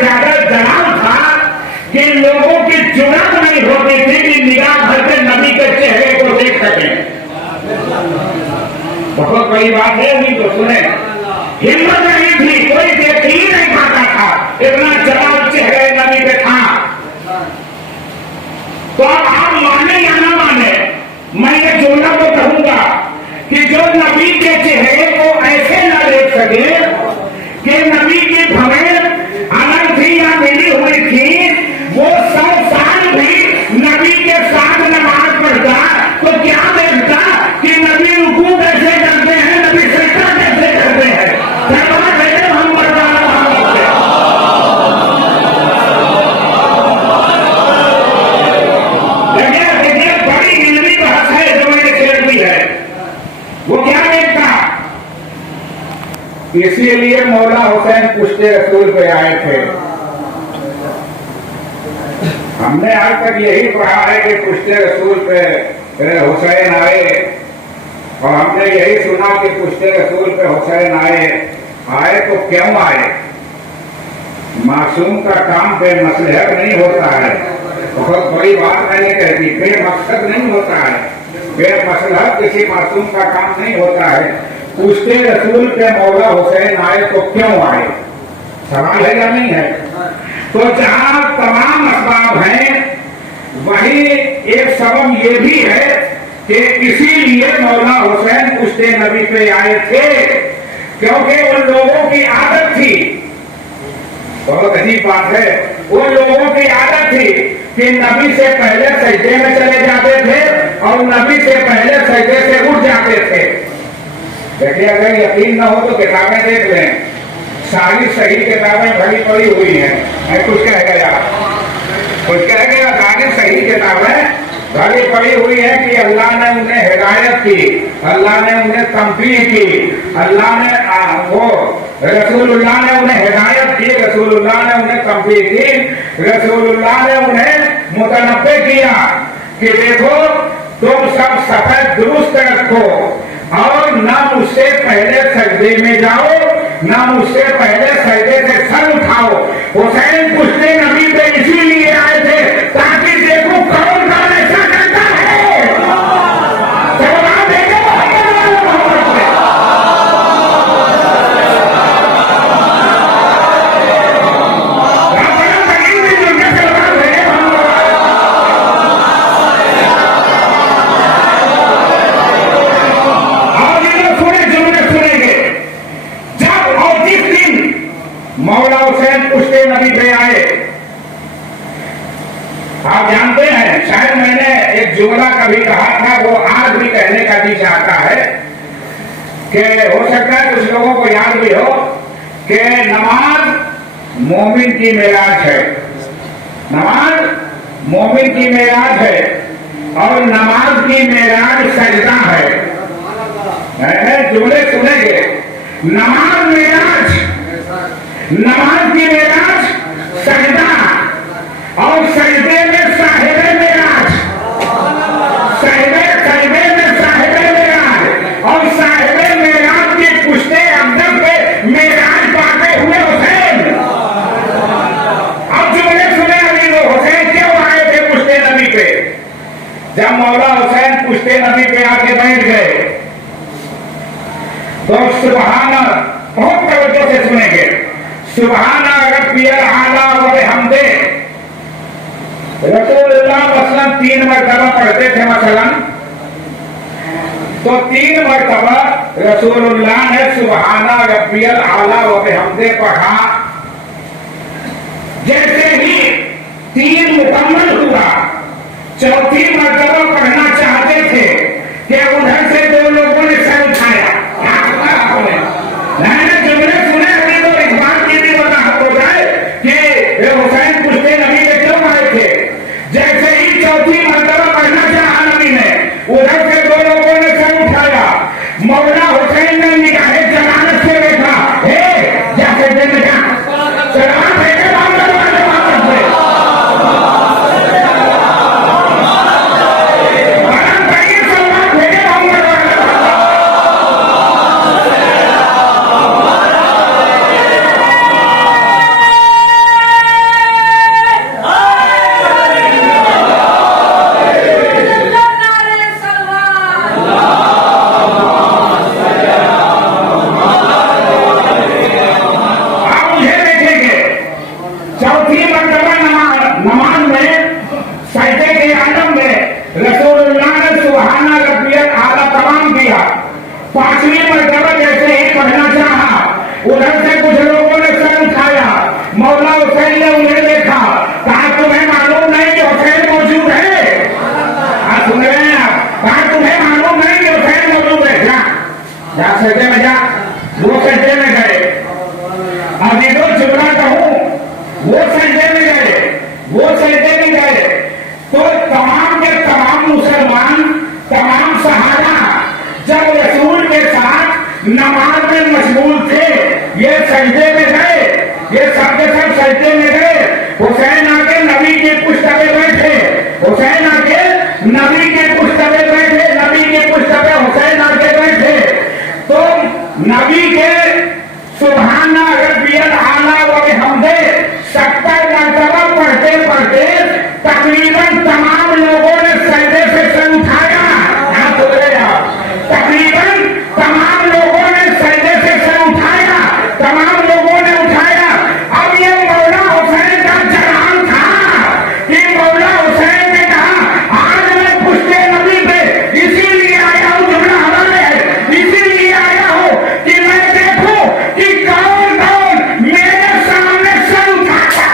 ज्यादा जलाल था कि लोगों की जुर्रत नहीं होती थी कि निगाह भर के नबी के चेहरे को देख सकें। बहुत बड़ी बात है, उन्हीं को सुने। हिम्मत नहीं थी, कोई देख ही नहीं पाता था, इतना जलाल चेहरे नबी पे था। तो अब आप माने या ना माने, मैं ये जुमला को कहूंगा कि जो नबी के चेहरे को ऐसे न देख सके कि नबी की भवें अलग थी या मिली हुई थी, वो 100 साल भी नबी के साथ नमाज पढ़ता तो क्या देखता कि नबी रुकू कैसे करते हैं, नबी सजदा कैसे करते हैं, हम बर्दाश्त देखिए बड़ी हिंदी बहस है जो मैंने शेयर की है। वो क्या देखता, इसीलिए मौला हुसैन पुश्ते रसूल पे आए थे। हमने आज तक यही पढ़ा है कि पुश्ते रसूल पे हुसैन आए, और हमने यही सुना कि पुश्ते रसूल पे हुसैन आए तो क्यों आए? मासूम का काम बेमसलहत नहीं होता है। बहुत बड़ी बात मैंने कह दी, बेमकसद नहीं होता है, बेमसलहत किसी मासूम का काम नहीं होता है। पुश्ते रसूल पे मौला हुसैन आए तो क्यों आए? सवाल है या नहीं है? तो जहां तमाम असबाब हैं, वही एक सबब ये भी है कि इसीलिए मौला हुसैन पुश्ते नबी पे आए थे, क्योंकि उन लोगों की आदत थी, बहुत अजीब बात है, उन लोगों की आदत थी कि नबी से पहले सजदे में चले जाते थे और नबी से पहले सजदे से उठ जाते थे। देखिए, अगर यकीन न हो तो किताबें देख लें, सारी सही किताबें भरी पड़ी हुई हैं। कुछ कह गया, सारी सही किताबें भरी पड़ी हुई है कि अल्लाह ने उन्हें हिदायत की, अल्लाह ने उन्हें तंबीह की, अल्लाह ने रसूलुल्लाह ने उन्हें हिदायत की, रसूलुल्लाह ने उन्हें तंबीह की, रसूलुल्लाह ने उन्हें मुतनब्बे किया कि देखो तुम सब सफेद दुरुस्त रखो और न मुझसे पहले सजदे में जाओ, न मुझसे पहले सजदे से सर उठाओ। हुसैन पुश्ते नबी पे इसीलिए आए थे ताकि देखो कौन कौन ऐसा करता है। सवाल देखो, मौला हुसैन पुश्ते नबी पे आए। आप जानते हैं, शायद मैंने एक जुमला कभी कहा था, वो आज भी कहने का भी चाहता है कि हो सकता है कुछ लोगों को याद भी हो कि नमाज मोमिन की मेराज है, नमाज मोमिन की मेराज है और नमाज की मेराज सजदा है। जुमले सुनेंगे, नमाज मेराज, नमाज की मेराज सजदा और सजदे में साहिबे मेराज, सजदे में साहिबे मेराज और साहिबे मेराज के पुश्ते अब्दल पे मेराज पाते हुए हुसैन। अब जुमले सुने अभी, वो हुसैन क्यों आए थे पुश्ते नबी पे? जब मौला हुसैन पुश्ते नबी पे आके बैठ गए तो सुभान, बहुत तवज्जो से सुनेंगे, सुभान रब्बियल आला व बिहम्दे। रसूलुल्लाह मसलन 3 मरतबा पढ़ते थे, मसलन तो 3 मरतबा रसूलुल्लाह ने सुभान रब्बियल आला व बिहम्दे पढ़ा। जैसे ही 3 मुकम्मल हुआ, चौथी मरतबा पढ़ना चाहते थे कि उधर से 2 लोगों ने सर उठाया। जुमले सुने अभी तो इस बात की भी वजाहत हो जाए कि हुसैन पुश्ते नबी पे क्यों आए थे। जैसे ही चौथी मरतबा पढ़ना चाहा नबी ने, उधर से 2 लोगों ने सर उठाया। मौला हुसैन ने निगाहे जलालत से देखा, हे जैसे दिन में सलाम भेजे वो सजदे में गए, वो सजदे में गए। तो तमाम के तमाम मुसलमान, तमाम सहारा जब रसूल के साथ नमाज में मशगूल थे, ये सजदे में गए, ये सब के सब सजदे में गए। हुसैन आके नबी के पुश्तबे बैठे, हुसैन आके नबी के पुश्तबे बैठे, नबी के पुश्तबे हुसैन आके बैठे। तो नबी के सुभाना रब्बियल आला व बिहम्दे 70 मरतबा पढ़ते पढ़ते तकरीबन तमाम लोगों ने सजदे से सर उठाया। यहाँ तो तकरीबन तमाम लोगों ने सजदे से सर उठाया, तमाम लोगों ने उठाया। अब ये मौला हुसैन का जलाल था कि मौला हुसैन ने कहा आज मैं पुश्ते नबी पे इसीलिए आया हूँ, जुमला हवाले है, इसीलिए आया हूँ कि मैं देखूं कि कौन कौन मेरे सामने सर उठाता।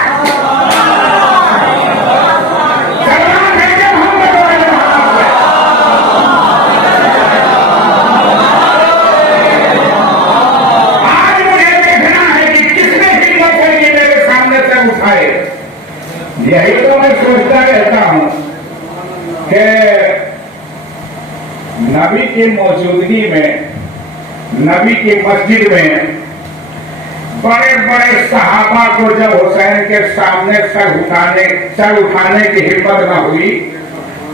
सलाम भेजे मोहम्मद आज मुझे देखना है कि किसने हिम्मत करके मेरे सामने सर उठाए। यही तो मैं सोचता रहता हूं कि नबी की मौजूदगी में, नबी की मस्जिद में बड़े बड़े सहाबा को जब हुसैन के सामने सर उठाने की हिम्मत न हुई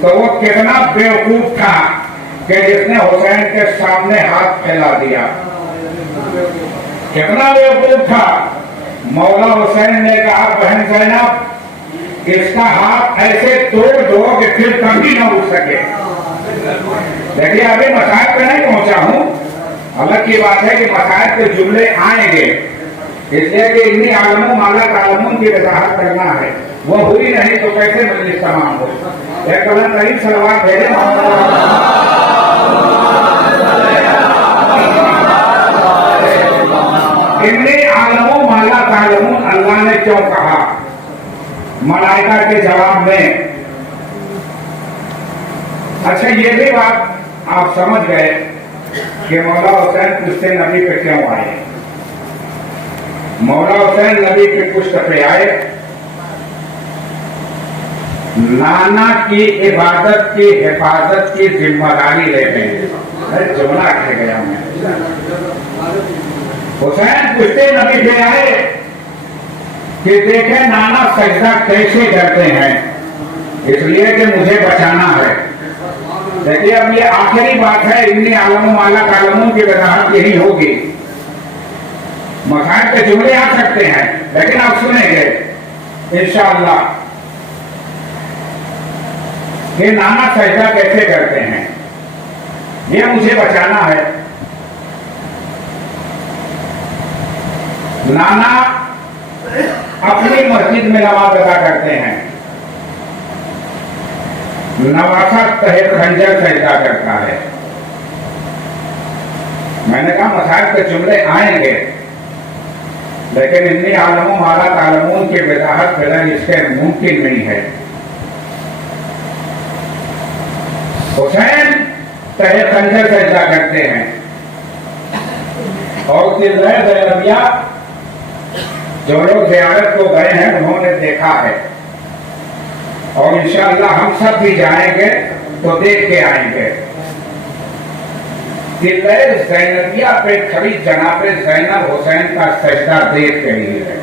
तो वो कितना बेवकूफ था कि जिसने हुसैन के सामने हाथ फैला दिया। कितना बेवकूफ था। मौला हुसैन ने कहा बहन ज़ैनब इसका हाथ ऐसे तोड़ दो कि फिर कभी न उठ सके। देखिए अभी मसायब पे नहीं पहुंचा हूं, अलग की बात है कि मसायब के जुमले आएंगे, इसलिए कि इन्हीं आलमों माला आलमों की वजाहत करना है। वो हुई नहीं तो कैसे मजलिस तमाम हो। एक कलम करीब सलवार भेजे इन्हीं आलमों माला आलमों अल्लाह ने क्यों कहा मलाइका के जवाब में। अच्छा ये भी बात आप समझ गए कि मौला हुसैन पुश्ते नबी पे क्यों आए। मौला हुसैन नबी के पुश्त पे आए, नाना की इबादत की हिफाजत की जिम्मेदारी ले गए। जुमला कह गया मैं। हुसैन पुश्ते नबी पे आए कि देखें नाना सजदा कैसे करते हैं, इसलिए कि मुझे बचाना है। देखिए अब ये आखिरी बात है, इन्हीं आलमों माला कालमों की वजाहत यही होगी। मसाइब के जुमले आ सकते हैं लेकिन आप सुनेंगे इंशाअल्लाह कि नाना सजदा कैसे करते हैं, ये मुझे बचाना है। नाना अपनी मस्जिद में नमाज अदा करते हैं, नवासा तहत खंजर सजदा करता है। मैंने कहा मसाइब के जुमले आएंगे लेकिन इन्हीं आलमों माला तालमों की वजाहत फिलहाल इसके मुमकिन नहीं है। हुसैन तहे खंजर सजदा करते हैं और ज़ैनबिया जो लोग ज़ियारत को गए हैं उन्होंने देखा है और इंशाअल्लाह हम सब भी जाएंगे तो देख के आएंगे। ज़ैनबिया पे खड़ी जनाब ज़ैनब हुसैन का सजदा देख रही है।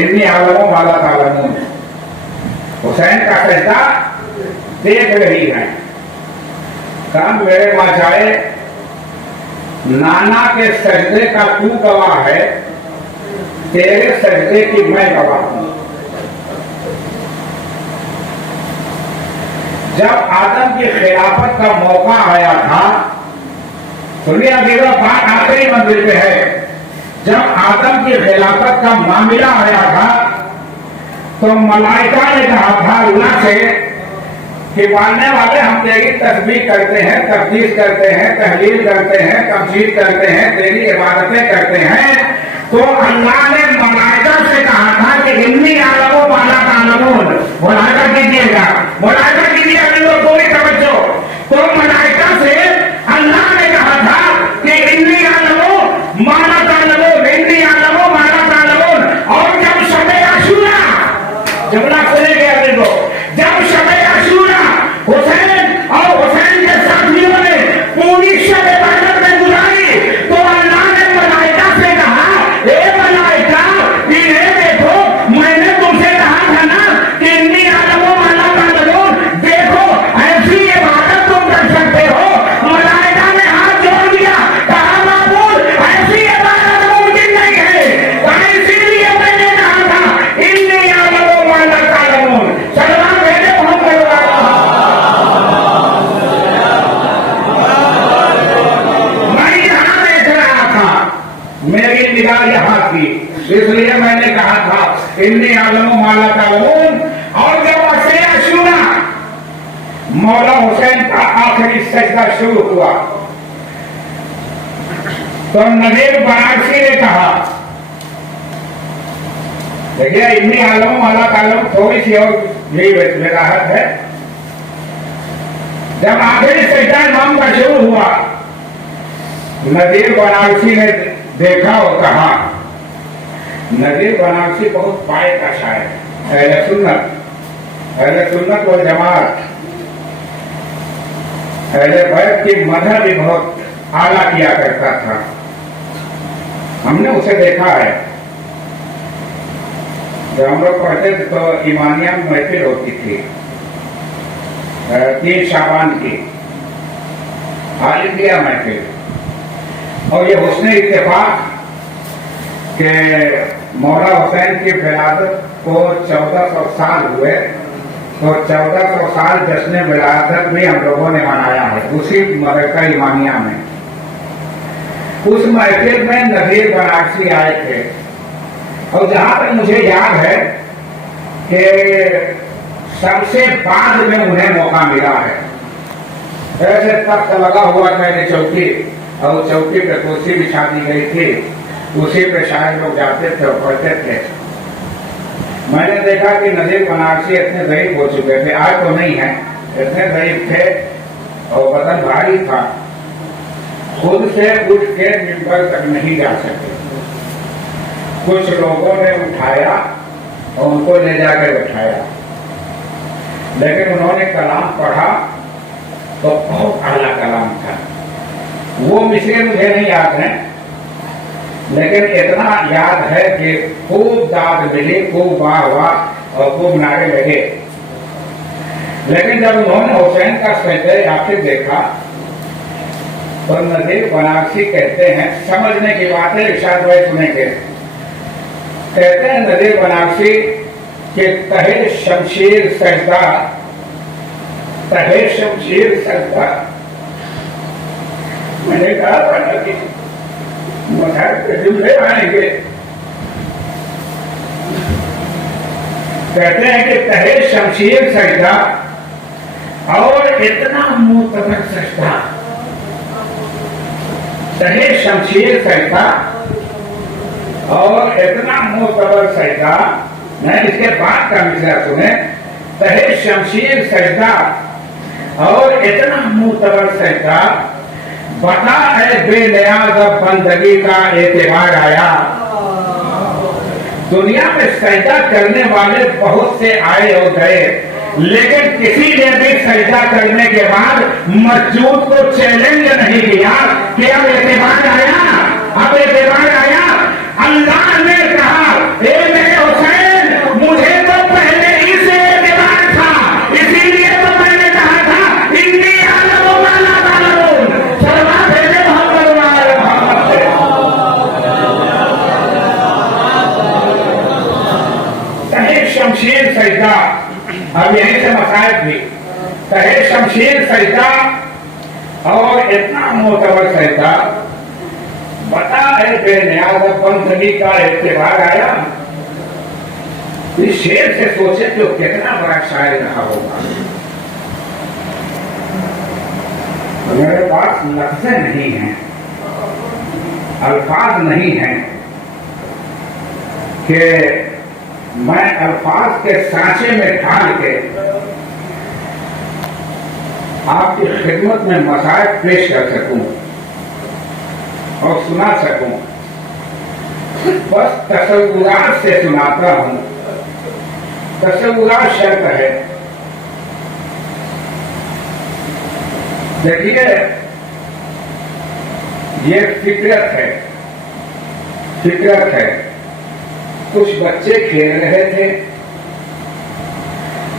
इन्हीं आलमों वाला तालमों हुसैन का सजदा देख रही है। कब मेरे माँ जाए नाना के सजदे का तू गवाह है, तेरे सजदे की मैं गवाह हूं। जब आदम की खिलाफत का मौका आया था, सुनिए अभी वह बात आखिरी मंजिल पे है। जब आदम की खिलाफत का मामला आया था तो मलाइका ने कहा था अल्लाह से कि मानने वाले हम तेरी तस्बीह करते हैं, तकदीस करते हैं, तहलील करते हैं, तमजीद करते हैं, तेरी इबादतें करते हैं। तो अल्लाह ने मलाइका से कहा था कि इन्नी आलमों माला तालमून, मुलाहिजा कीजिएगा, मुलाहिजा कीजिए अभी तो पूरी तवज्जो। तो मलाइका से अल्लाह ने कहा था कि इन्नी आलमों माला तालमून, इन्नी आलमों माला तालमून, और इसलिए मैंने कहा था इन्नी आलम माला तालून। और जब अशया सुना, मौला हुसैन का आखिरी सजदा शुरू हुआ तो नजीर बनारसी ने कहा, देखिए इन्नी आलम माला तालून थोड़ी सी और यही वजाहत है। जब आखिरी सजदा इमाम का शुरू हुआ, नजीर बनारसी ने देखा और कहा, नजीर बनारसी बहुत पाए का शायर, अहले सुन्नत और जमात, अहले बैत की मदद भी बहुत आला किया करता था। हमने उसे देखा है, जब हम लोग पढ़ते थे तो ईमानिया में महफिल होती थी 3 शाबान की, ऑल इंडिया महफिल। और ये हुस्ने इत्तेफाक के मौला हुसैन की विलादत को 1400 साल हुए, तो 1400 साल जश्न विलादत भी हम लोगों ने मनाया है उसी मदरसा ईमानिया में। उस महफिल में नजीर बनारसी आए थे, और जहां तक मुझे याद है कि सबसे बाद में उन्हें मौका मिला है। ऐसे तख्त लगा हुआ था चौकी, और चौकी पे कुर्सी बिछा दी गई थी, उसी पे शायद लोग जाते थे और पढ़ते थे। मैंने देखा कि नजीर बनारसी इतने ज़ईफ हो चुके थे, आज तो नहीं है, इतने ज़ईफ थे और बदन भारी था, खुद से उठ के मिंबर तक नहीं जा सके। कुछ लोगों ने उठाया और उनको ले जाकर बैठाया, लेकिन उन्होंने कलाम पढ़ा तो बहुत आला कलाम था। वो मिसरे मुझे नहीं याद है, लेकिन इतना याद है कि खूब दाद मिली, खूब वाह वाह और खूब नारे लगे। लेकिन जब उन्होंने हुसैन का सजदा आखिर देखा तो नजीर बनारसी कहते हैं, समझने की बात है, इरशाद भाई सुनेंगे, कहते हैं नजीर बनारसी कि तहे शमशीर सजदा, तहे शमशीर सजदा। मैंने कहा था कि मजहब के जुमले आएंगे, कहते हैं कि तहे शमशीर सजदा और इतना मुतबर सजदा, तहे शमशीर सजदा और इतना मुतबर सजदा। मैं इसके बाद का मिसरा सुने, तहे शमशीर सजदा और इतना मुतबर सजदा, बता है बेनियाज बंदगी का एतबार आया। दुनिया में सजदा करने वाले बहुत से आए और गए, लेकिन किसी ने भी सजदा करने के बाद मस्जूद को चैलेंज नहीं किया कि अब एतबार आया, अब एतबार आया। अल्लाह ने कहा, ए मेरे हुसैन, मुझे तो पहले ही से एतबार था, इसीलिए तो मैंने कहा था इन्नी आलम माला तालून। तहे शमशीर सजदा, अब यहीं से मसायब भी, तहे शमशीर सजदा और इतना मोतबर सजदा, बता है बेनियाज बंदगी का एतबार आया। इस शेर से सोचे तो कितना बड़ा शायर रहा होगा। मेरे पास लफ्ज़ें नहीं हैं, अल्फाज नहीं हैं कि मैं अल्फाज के सांचे में ढाल के आपकी खिदमत में मसाइब पेश कर सकूं और सुना सकूं। बस तसव्वुरात से सुनाता हूं। तसव्वुरात शर्त है। देखिए, ये फितरत है, फितरत है। कुछ बच्चे खेल रहे थे,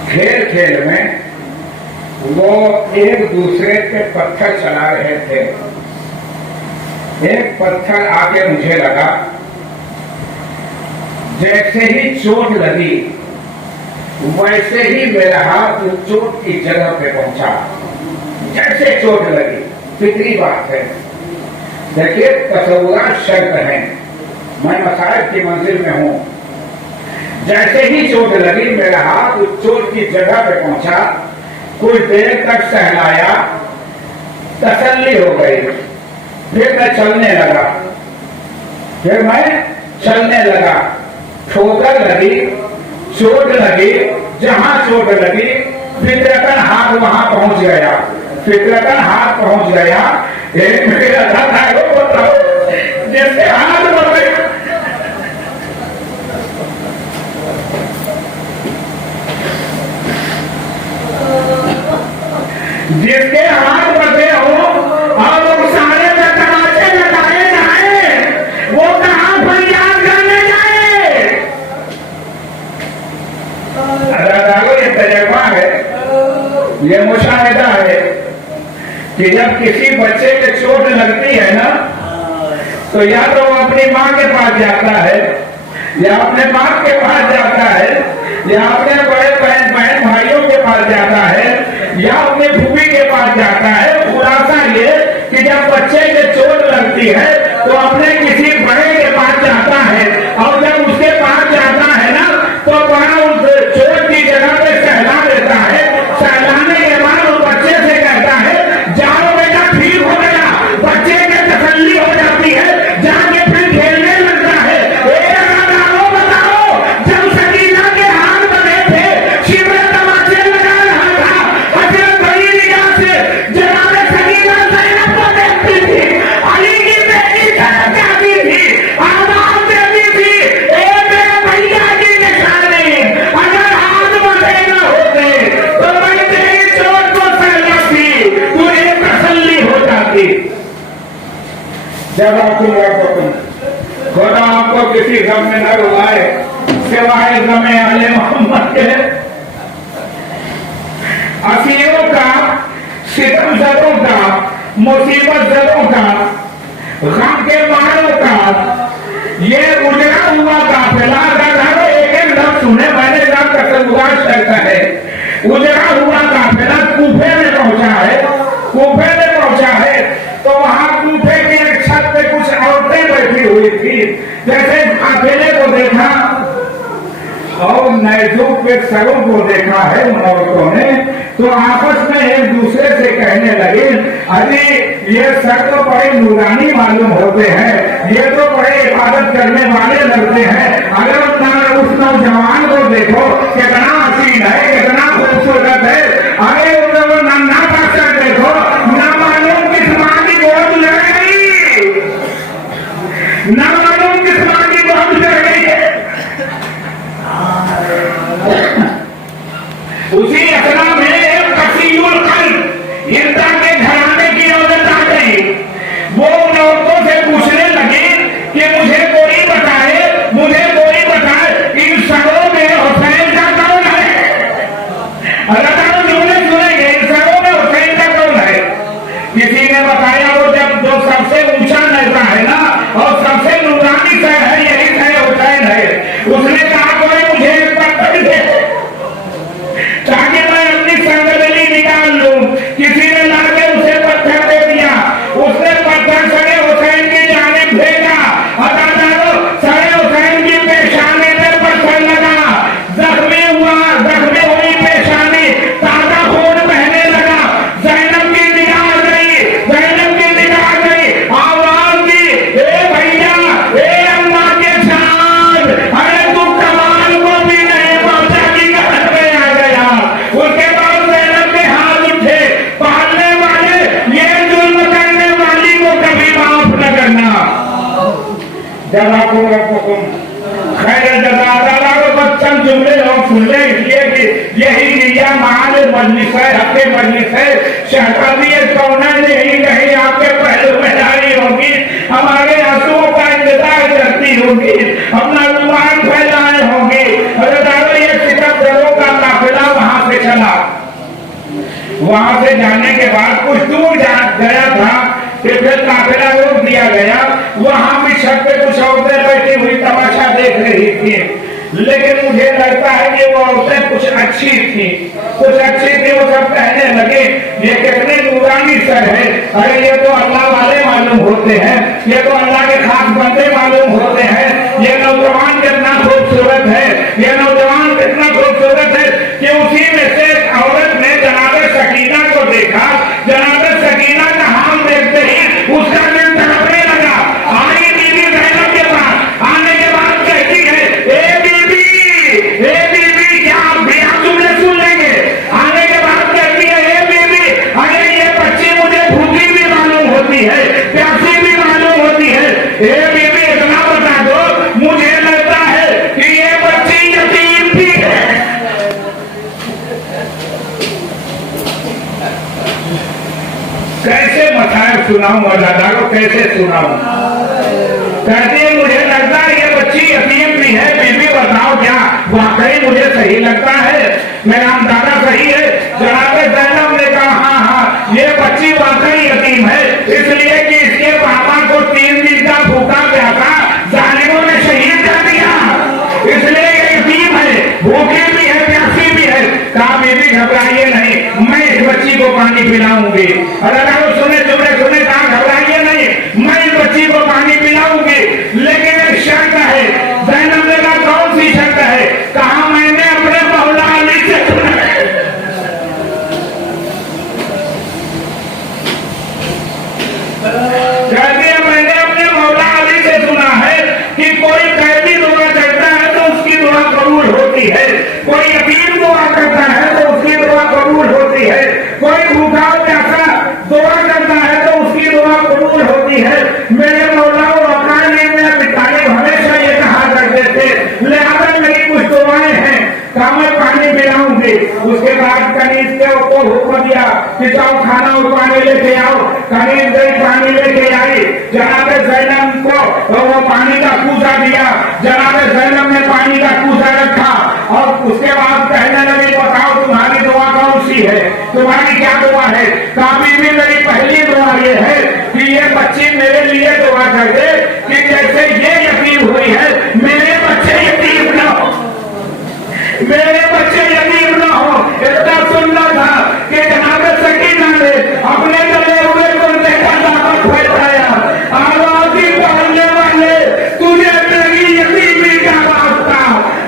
खेल खेल में वो एक दूसरे पे पत्थर चला रहे थे। एक पत्थर आके मुझे लगा, जैसे ही चोट लगी वैसे ही मेरा हाथ चोट की जगह पे पहुंचा, जैसे चोट लगी। फिक्री बात है। देखिए, तसव्वुरात शर्त है। मैं मसायब की मंजिल में हूं। जैसे ही चोट लगी मेरा हाथ उस चोट की जगह पे पहुंचा, कुछ देर तक सहलाया, तसल्ली हो गई। फिर मैं चलने लगा। ठोकर लगी, चोट लगी, जहां चोट लगी फितरतन हाथ वहां पहुंच गया। एक मेरा दादा को बताओ, जैसे हाथ बढ़े, जिसके हाथ बढ़े हो और वो सारे में तमाचे लगाए जाए, वो कहां फरियाद करने जाए। दादाओ, ये तजर्बा है, ये मुशाहिदा है कि जब किसी बच्चे के चोट लगती है ना, तो या तो वो अपनी माँ के पास जाता है, या अपने बाप के पास जाता है, या अपने बड़े बहन भाइयों के पास जाता है, या अपने फूफी के पास जाता है। खुलासा ये कि जब बच्चे के चोट लगती है तो अपने किसी बड़े के पास जाता है, और जब उसके पास जाता है ना, तो बड़ा उस चोट की जगह पे सहला देता है। सहलाने के बाद उस बच्चे से कहता है, जाओ बेटा, ठीक हो गया। बच्चे की तसल्ली हो जाती है, जाके फिर खेलने लगता है। बताओ, जब सकीना के हाथ बने थे, शिव तमाचे लगा रहा था, हजरत बड़ी निगाह से जनाब सकीना ज़ैनब को देखती थी, अली की बेटी जाती थी, आवाज देती थी, ए मेरे भैया की निशानी, अगर हाथ बंधे न होते तो मैं तेरी चोट को सहलाती, तुझे तसल्ली हो जाती। जब खुदा आपको किसी गम में न रुलाए सिवाय गमे आले मोहम्मद के, असीरों का, सितमज़दों का, मुसीबत ज़दों का, गम के मारों का, ये उजड़ा हुआ काफिला का एक लफ्ज़ सुने, मैंने जब कसरगुजार करता है, उजड़ा हुआ काफिला कूफे में पहुंचा है, तो वहां कूफे की एक छत पे कुछ औरतें बैठी हुई थी। जैसे काफिले को देखा और नैजुक के सरों को देखा है उन औरतों ने, तो आपस में एक दूसरे से कहने लगे, अरे ये सर तो बड़े नूरानी मालूम होते हैं, ये तो बड़े इबादत करने वाले लगते हैं। अगर उस नौजवान को देखो, कितना हसीन है, कितना खूबसूरत है। अरे वो नन्हा पाकर देखो, ना मालूम किस माँ की गोद लग गई, ना मालूम किस माँ की गोद लग गई है। उसी असरा में एक कसीयुल कल्ब इंदा के घराने की औरत आ गई। वो उन औरतों से पूछने लगी कि मुझे कोई बताए, इन सरों में हुसैन का कौन है। अल्लाह ताला सुनेंगे, इन सरों में हुसैन का कौन है। किसी ने बताया, वो जब जो सबसे ऊंचा रहता है ना, और सबसे नूरानी शहर है, यही शहर हुसैन है। उसने कहा, कोई मुझे एक पत्थर दे ताकि मैं अपनी संगदली निकाल लूं। किसी ने लाके उसे पत्थर दे दिया, उसने पत्थर सरे हुसैन की जानिब फेंका, सरे हुसैन की पेशानी पे पत्थर लगा, जख्मी हुई पेशानी, ताजा खून बहने लगा। ज़ैनब की निगाह गई, आवाज दी, ए भैया, ए अम्मा के साथ, अरे तू कमाल को भी नहीं पहुंचा की घर में आ गया। उसके बाद ज़ैनब के हाथ उठे, पालने वाले, ये जुल्म करने वाली को कभी माफ न करना। खैर चंद जुमले लोग सुन ले, इसलिए कि यही मीडिया महान मजलिस है, अपने मजलिस है। शहजादी कौनैन यही कहीं आपके पहलू में जारी होगी, हमारे आंसुओं का इंतजार करती होगी, अपना रुमाल फैलाए होंगे। ये सितमज़दों का काफिला वहां से चला। वहां से जाने के बाद कुछ दूर गया था कि फिर काफिला रोक दिया गया। वहां भी छत पे कुछ औरतें बैठी हुई तमाशा देख रही थी। लेकिन मुझे लगता है कि वो औरतें कुछ अच्छी थी, वो सब कहने लगे ये कितने नूरानी सर है, अरे ये तो अल्लाह वाले मालूम होते हैं, ये तो अल्लाह के खास बंदे मालूम होते हैं, ये नौजवान कितना खूबसूरत है, ये नौजवान कितना खूबसूरत है कि उसी में से एक औरत ने जनाब सकीना को देखा। जनाब सकीना का हाल देखते ही उसका दिल तड़पने लगा। आई बीबी ज़ैनब के पास, आने के बाद कहती है ए बीबी क्या आप ब्याह जुमले सुन लेंगे? आने के बाद कहती है ए बीबी, अरे ये बच्ची मुझे भूखी भी मालूम होती है, प्यासी भी मालूम होती है, ए बीबी इतना बता दो, मुझे लगता है कि ये बच्ची यतीम भी है। कैसे मसाइल सुनाऊं अदादारों, कैसे सुनाऊं? कहती है मुझे लगता है ये बच्ची यतीम भी है। बीबी बताओ क्या वाकई मुझे सही लगता है, मेरा अंदाजा सही है? जनाब ज़ैनब ने कहा हाँ, ये बच्ची वाकई यतीम है, इसलिए कि इसके पापा को 3 दिन का भूखा प्यासा जालिमों ने शहीद कर दिया, इसलिए ये यतीम है, भूखी भी है, प्यासी भी है। कहा बीबी घबराइए नहीं, मैं इस बच्ची को पानी पिलाऊंगी। अरे सुने कहा घबराइए नहीं, मैं इस बच्ची को पानी पिलाऊंगी, लेकिन एक शर्त है। ज़ैनब ने कहा कौन सी शर्त है? कहा मैंने अपने मौला अली से सुना है। कहती है मैंने अपने मौला अली से सुना है कि कोई कैदी दुआ करता है तो उसकी दुआ कबूल होती है, कोई यतीम दुआ करता है तो उसकी दुआ कबूल होती है, कोई भूखा प्यासा दुआ करता है तो उसकी दुआ कबूल होती है। मेरे मौला वकाली में पिताजी हमेशा ये कहा करते थे, लिहाजा मेरी कुछ दुआएं हैं, कहा मैं पानी पिलाऊंगी। उसके बाद कनीज को हुक्म दिया कि जाओ खाना उपाने लेके आओ। कनीज गई, पानी लेके आई, जनाब ज़ैनब को वो पानी का कूजा दिया। जनाब ज़ैनब ने पानी का कूजा रखा और उसके बाद कहने लगी बताओ तुम्हारी दुआ कौन सी है, तुम्हारी क्या दुआ है? कहा बीबी मेरी पहली दुआ ये है कि ये बच्ची मेरे लिए दुआ कर दे कि जैसे ये यतीम हुई है मेरे बच्चे यतीम न हो, मेरे बच्चे यतीम न हो। इतना सुनना था कि जनाब सकीना ने अपने गले हुए कुर्ते का दामन फैलाया, आवाज़ी पहनने वाले तुझे मेरी यतीमी का वास्ता,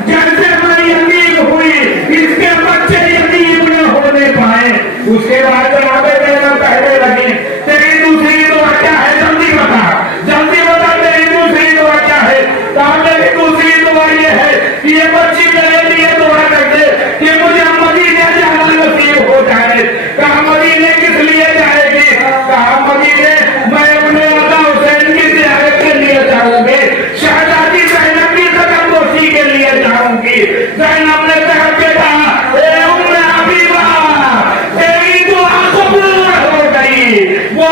जैसे मैं यतीम हुई इसके बच्चे यतीम न होने पाए। उसके बाद जनाब ज़ैनब कहने लगी तेरी दूसरी दुआ क्या है? जल्दी बता तेरी दूसरी दुआ क्या है? कहा मेरी दूसरी दुआ ये है कि ये बच्ची मेरे लिए दुआ कर दे कि मुझे मदीने जाना नसीब हो जाए। कहा मदीने किस लिए जाएगी? कहा मदीने मैं अपने अल्लाह हुसैन की ज़ियारत के लिए जाऊंगी, शहजादी ज़ैनब की कदमबोसी के लिए जाऊंगी। ज़ैनब ने कहा बेटा ए उम्मे हबीबा तेरी दुआ कबूल हो गई। वो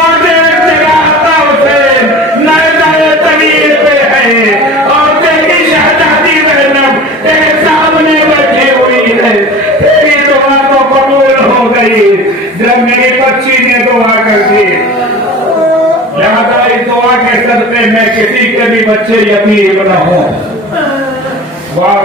जब मेरी बच्ची ने दुआ कर दी, लिहाजा इस दुआ के सदक़े में किसी के भी बच्चे यतीम न हो। वाह